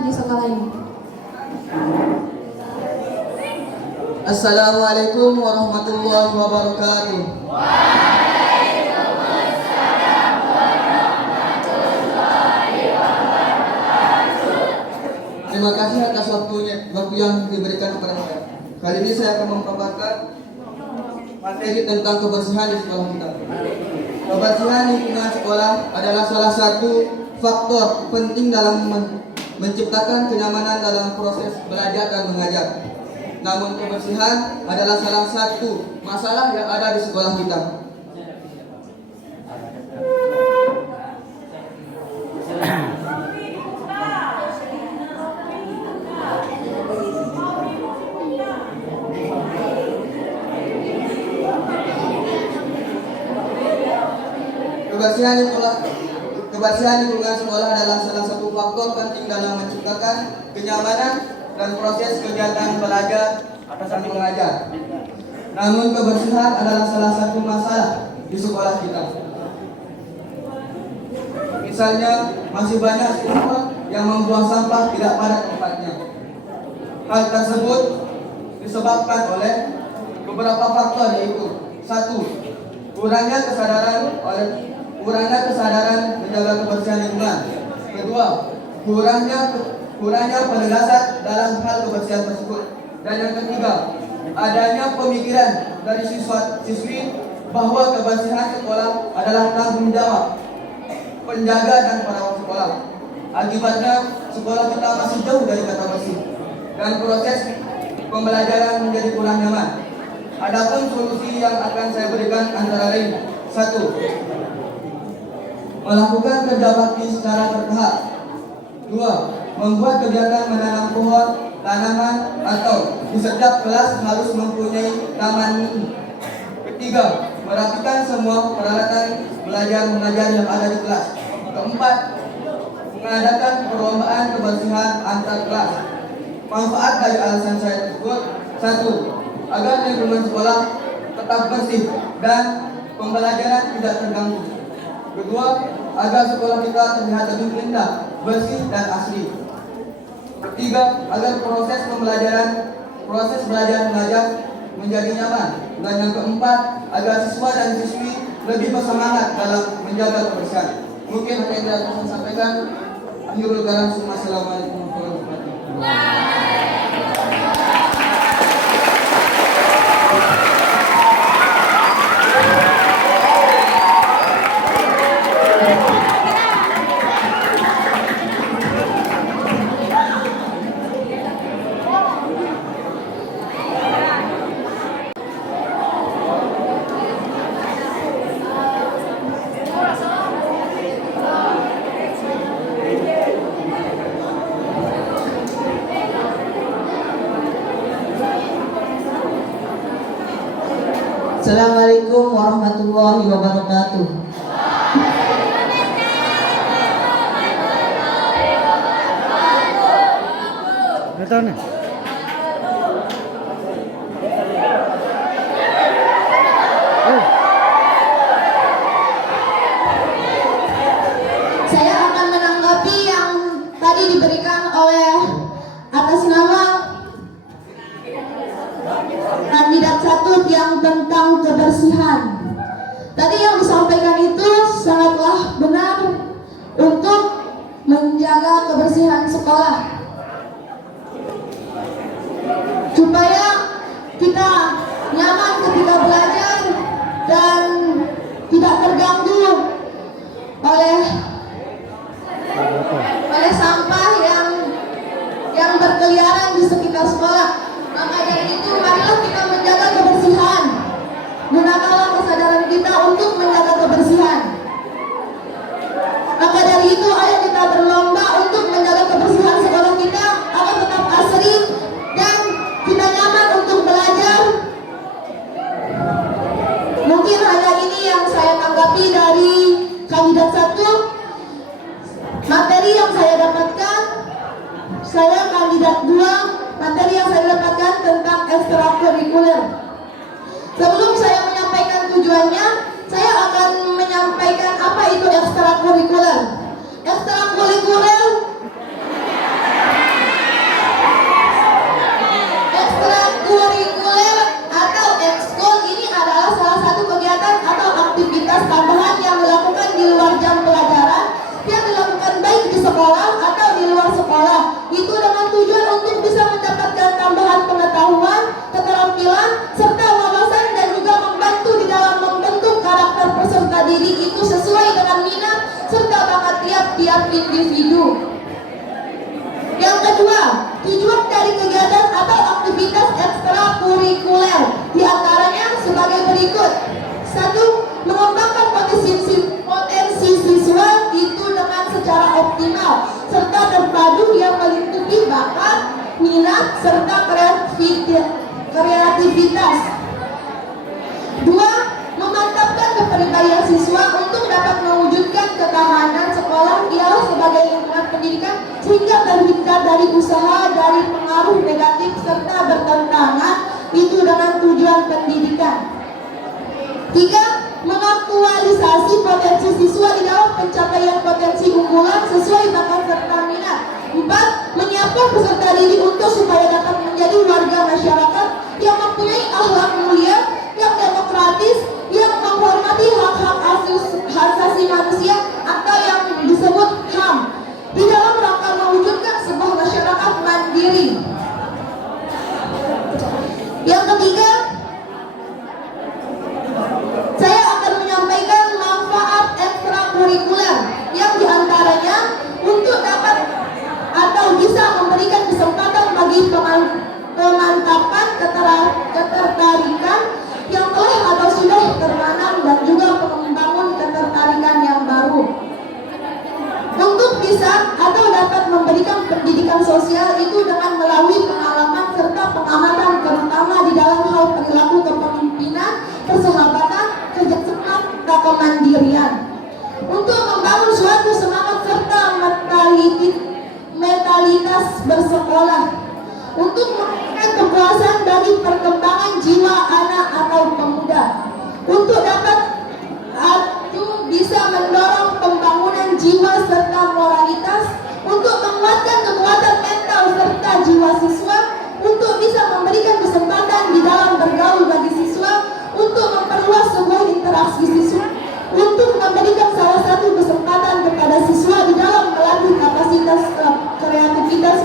kebersihan di sekolah ini. Assalamualaikum warahmatullahi wabarakatuh. Terima kasih atas waktu yang diberikan kepada saya. Kali ini saya akan memaparkan materi tentang kebersihan di sekolah kita. Kebersihan lingkungan sekolah adalah salah satu faktor penting dalam menciptakan kenyamanan dalam proses belajar dan mengajar. Namun kebersihan adalah salah satu masalah yang ada di sekolah kita. Kebersihan lingkungan sekolah adalah salah satu faktor penting dalam menciptakan kenyamanan dan proses kegiatan belajar dan mengajar. Namun kebersihan adalah salah satu masalah di sekolah kita. Misalnya, masih banyak siswa yang membuang sampah tidak pada tempatnya. Hal tersebut disebabkan oleh beberapa faktor, yaitu: 1. Kurangnya kesadaran menjaga kebersihan lingkungan. 2. Kurangnya penegasan dalam hal kebersihan tersebut. Dan yang ketiga, adanya pemikiran dari siswa-siswi bahwa kebersihan sekolah adalah tanggung jawab penjaga dan perawat sekolah. Akibatnya sekolah kita masih jauh dari kata bersih dan proses pembelajaran menjadi kurang nyaman. Adapun solusi yang akan saya berikan antara lain: 1. Melakukan kerja bakti secara bertahap. 2. Membuat kegiatan menanam pohon, tanaman, atau di setiap kelas harus mempunyai taman mini. 3. Merapikan semua peralatan belajar mengajar yang ada di kelas. 4. Mengadakan perlombaan kebersihan antar kelas. Manfaat dari alasan saya tersebut: 1. Agar lingkungan sekolah tetap bersih dan pembelajaran tidak terganggu. 2. Agar sekolah kita terlihat lebih indah, bersih, dan asli. 3. Agar proses belajar mengajar menjadi nyaman. Dan yang keempat, agar siswa dan siswi lebih bersemangat dalam menjaga kebersihan. Mungkin apa yang dapat saya sampaikan. Akhirul kalam. Assalamualaikum warahmatullahi wabarakatuh. Assalamualaikum warahmatullahi wabarakatuh. Saya akan menanggapi yang tadi diberikan oleh atas nama kandidat 1 yang tentang kebersihan. Tadi yang disampaikan itu sangatlah benar untuk menjaga kebersihan sekolah supaya kita nyaman ketika belajar dan tidak terganggu oleh sampah yang berkeliaran di sekitar sekolah. Maka dari itu, marilah kita menjaga kebersihan. Gunakanlah kesadaran kita untuk menjaga kebersihan. Maka dari itu, ayo kita berlomba untuk menjaga kebersihan sekolah kita agar tetap asri dan kita nyaman untuk belajar. Mungkin hanya ini yang saya tanggapi dari kandidat 1. Materi yang saya dapatkan, saya kandidat 2, materi yang saya dapatkan tentang ekstrakurikuler. Sebelum saya menyampaikan tujuannya, saya akan menyampaikan apa itu ekstrakurikuler. Ekstrakurikuler diri itu sesuai dengan minat serta bakat tiap-tiap individu. Yang kedua, tujuan dari kegiatan atau aktivitas ekstrakurikuler diantaranya sebagai berikut. 1. Mengembangkan potensi siswa itu dengan secara optimal serta terpadu yang melingkupi bakat, minat, serta kreativitas. 2. Memantapkan kepribadian siswa untuk dapat mewujudkan ketahanan sekolah ialah sebagai lingkungan pendidikan sehingga terhindar dari usaha dari pengaruh negatif serta bertentangan itu dengan tujuan pendidikan. 3. Mengaktualisasi potensi siswa di dalam pencapaian potensi unggulan sesuai bakat serta minat. 4. Menyiapkan peserta didik untuk supaya dapat menjadi warga masyarakat yang mempunyai akhlak mulia, yang demokratis, yang menghormati hak-hak asasi manusia atau yang disebut HAM di dalam rangka mewujudkan sebuah masyarakat mandiri. Yang ketiga, saya akan menyampaikan manfaat ekstrakurikuler yang diantaranya untuk dapat atau bisa memberikan kesempatan bagi pemantapan ketertarikan yang telah atau sudah tertanam dan juga membangun ketertarikan yang baru. Untuk bisa atau dapat memberikan pendidikan sosial itu dengan melalui pengalaman serta pengamatan terutama di dalam hal perilaku kepemimpinan, persahabatan, kerjasama, dan kemandirian. Untuk membangun suatu semangat serta mentalitas bersekolah. Untuk memberikan kepuasan bagi perkembangan jiwa anak atau pemuda. Untuk dapat atau bisa mendorong pembangunan jiwa serta moralitas. Untuk menguatkan kekuatan mental serta jiwa siswa. Untuk bisa memberikan kesempatan di dalam bergaul bagi siswa. Untuk memperluas sebuah interaksi siswa. Untuk memberikan salah satu kesempatan kepada siswa di dalam melatih kapasitas kreativitas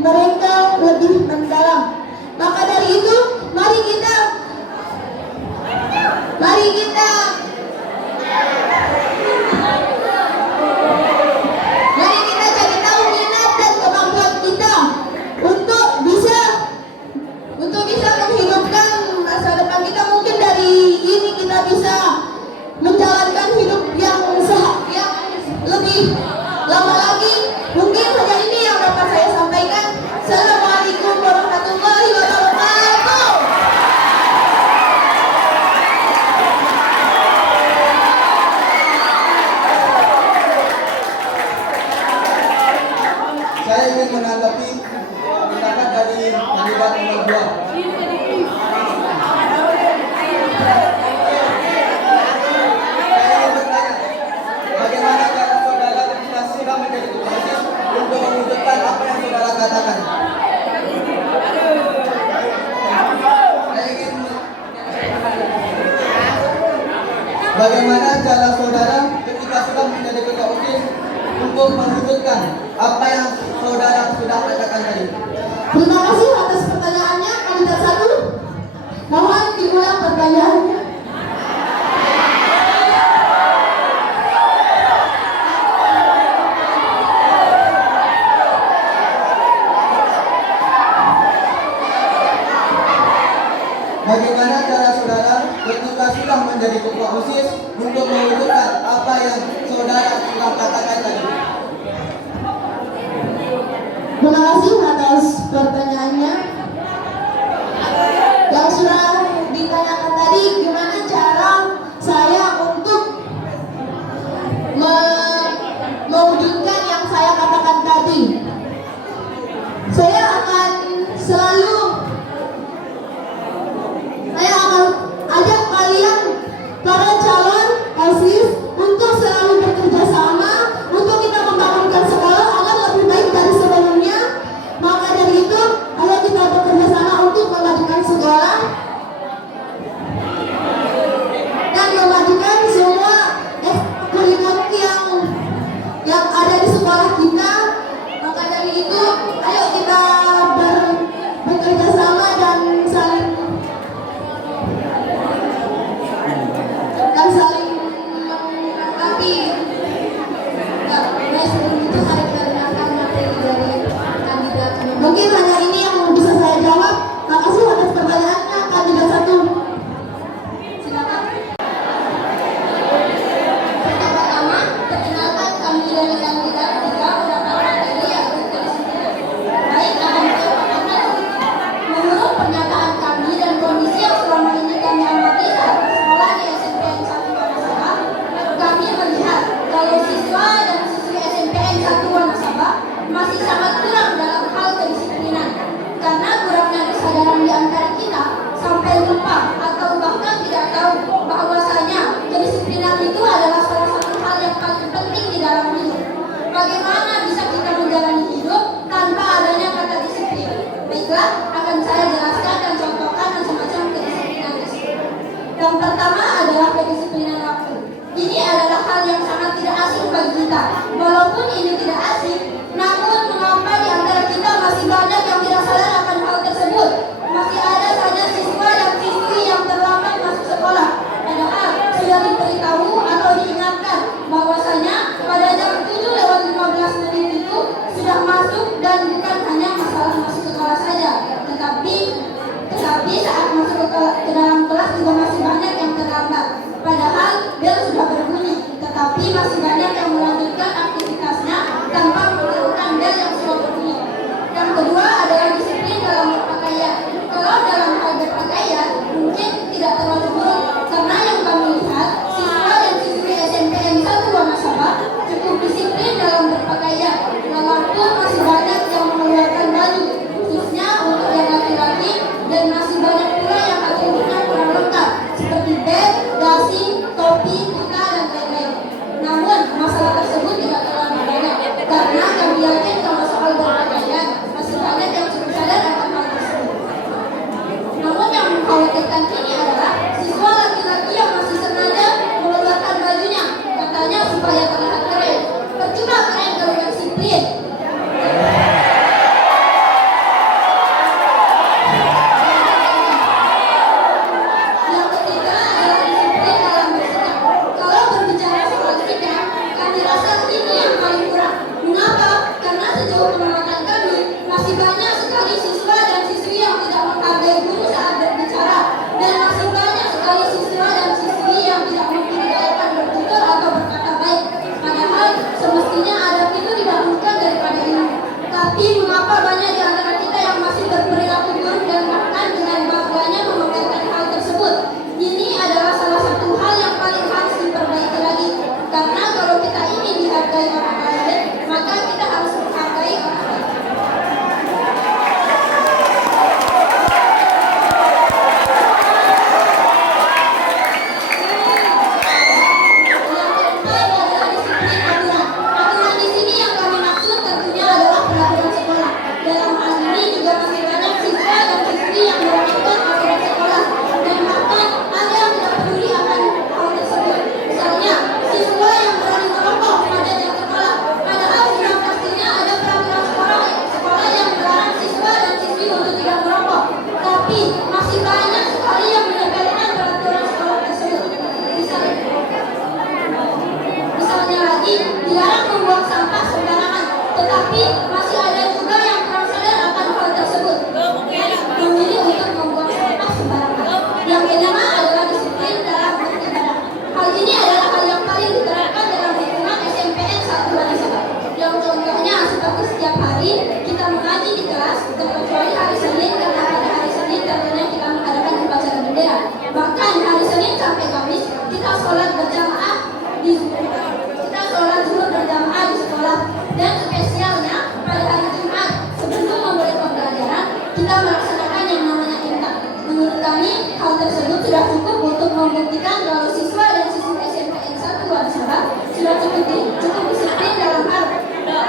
mereka lebih mendalam. Maka dari itu, mari kita cari tahu minat dan kemampuan kita untuk bisa menghidupkan masa depan kita. Mungkin dari ini kita bisa menjalankan hidup yang lebih lama lagi. Mungkin hanya ini yang dapat saya sampaikan. Assalamualaikum warahmatullahi wabarakatuh. Saya ingin menanggapi pendapat dari kandidat nomor 2. Bagaimana cara saudara ketika sudah menjadi ketua OSIS untuk mewujudkan apa yang saudara katakan? Bagaimana cara saudara ketika sudah menjadi ketua OSIS untuk mewujudkan apa yang saudara sudah katakan tadi? Terima kasih atas pertanyaannya, kandidat 1. Mohon diulang pertanyaannya. Bagaimana cara saudara ketika sudah menjadi ketua OSIS untuk mewujudkan apa yang saudara sudah katakan tadi? Terima kasih atas pertanyaannya. Yang sudah ditanyakan tadi, gimana cara saya untuk mewujudkan yang saya katakan tadi. Saya akan ajak kalian para calon OSIS untuk selalu bekerja sama untuk kita membangunkan sekolah agar lebih baik dari sebelumnya. Maka dari itu, kami melihat kalau siswa dan siswi SMPN 1 Wanasaba masih sangat kurang dalam hal kedisiplinan. Karena kurangnya kesadaran di antara kita sampai lupa atau bahkan tidak tahu bahwasanya kedisiplinan itu adalah salah satu hal yang paling penting di dalam hidup. Bagaimana bisa kita menjalani hidup tanpa adanya kata disiplin? Baiklah, akan saya jelaskan dan contohkan macam-macam kedisiplinan tersebut. Yang pertama adalah kedisiplinan waktu. Ini adalah hal yang sangat tidak asing bagi kita. Walaupun ini tidak asing, namun mengapa di antara kita masih banyak yang tidak sadar akan hal tersebut? Masih ada saja siswa dan siswi yang terlambat masuk sekolah. Padahal sudah diberitahu atau diingatkan bahwasanya pada jam 7:15 itu sudah masuk, dan bukan hanya masalah masuk sekolah saja, tetapi saat masuk ke dalam kelas juga masih banyak yang terlambat. Padahal bel sudah berbunyi, tetapi masih banyak yang melanjutkan aktivitasnya tanpa menggunakan bel yang sudah berbunyi. Yang kedua adalah disiplin dalam berpakaian. Kalau dalam hal berpakaian mungkin tidak terlalu buruk, karena yang kami lihat siswa dan siswi SMPN 1 Wanasaba cukup disiplin dalam berpakaian, walaupun masih banyak yang mengeluarkan baju, khususnya untuk yang laki-laki, dan masih banyak pula yang atributnya kurang lengkap seperti beg, dasi, topi, kuta, dan lain-lain. Namun masalah tersebut tidak terlalu banyak, karena kami yakin kalau soal berpakaian masih banyak yang cukup sadar akan hal tersebut. Namun yang mengkhawatirkan ini adalah siswa laki-laki yang masih sengaja mengeluarkan bajunya, katanya supaya terlihat keren. Percuma keren kalau nggak disiplin. Yang ketiga adalah disiplin dalam bersikap. Kalau berbicara soal sikap, kami rasa ini yang paling kurang. Mengapa? Karena sejauh pengamatan kami masih banyak sekali siswa dan siswi yang tidak menghargai guru saat berbicara, dan masih banyak sekali siswa dan siswi yang tidak memperdayakan bertutur atau berkata baik. Padahal semestinya adab itu didahulukan daripada ilmu. Tapi mengapa banyak di antara kita yang masih berperilaku buruk dan bahkan dengan bangganya memamerkan hal tersebut? Ini adalah salah satu hal yang paling harus diperbaiki lagi. Karena kalau kita ingin dihargai orang lain, maka kita harus menghargai orang lain. Yang keempat adalah disiplin aturan. Aturan di sini yang kami maksud tentunya adalah peraturan sekolah. Dalam hal ini juga masih banyak siswa dan siswi yang melakukan aturan sekolah, dan bahkan ada yang tidak peduli akan hal tersebut. Misalnya, siswa yang berani merokok pada jam sekolah, padahal sudah pastinya ada peraturan sekolah yang melarang siswa dan siswi untuk tidak merokok. Tapi masih banyak sekali yang menyepelekan peraturan sekolah tersebut. Misalnya lagi, dilarang membuang sampah sembarangan, tetapi masih ada juga yang kurang sadar akan hal tersebut, memilih untuk membuang sampah sembarangan. Yang kelima adalah disiplin dalam beribadah. Hal ini adalah hal yang paling diterapkan dalam lingkungan SMPN 1 Wanasaba. Yang contohnya seperti setiap hari kita mengaji di kelas, terkecuali hari Senin, karena pada hari Senin tentunya kita mengadakan upacara bendera. Bahkan hari Senin sampai Kamis kita sholat berjamaah zuhur berjamaah di sekolah. Dan spesialnya pada hari Jumat sebelum memulai pembelajaran kita melaksanakan yang namanya imsak. Menurut kami hal tersebut sudah cukup untuk membuktikan kalau siswa dan siswi SMPN 1 Wanasaba sudah cukup disiplin dalam beribadah.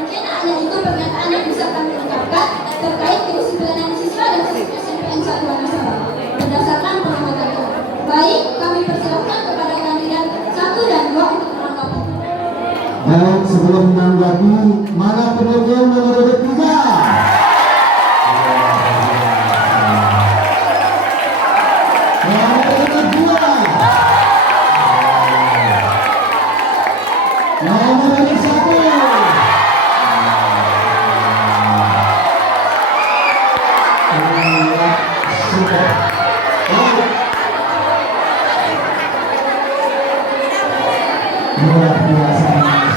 Mungkin hanya itu pernyataan yang bisa kami ungkapkan terkait kedisiplinan siswa dan siswi SMPN 1 Wanasaba berdasarkan pengamatan kami. Baik, kami persilakan kepada kandidat 1 dan 2 untuk menanggapi. Baik, sebelum menanggapi, mana pendukung nomor urut 3? Nomor urut 2. Nomor urut 1. Luar biasa.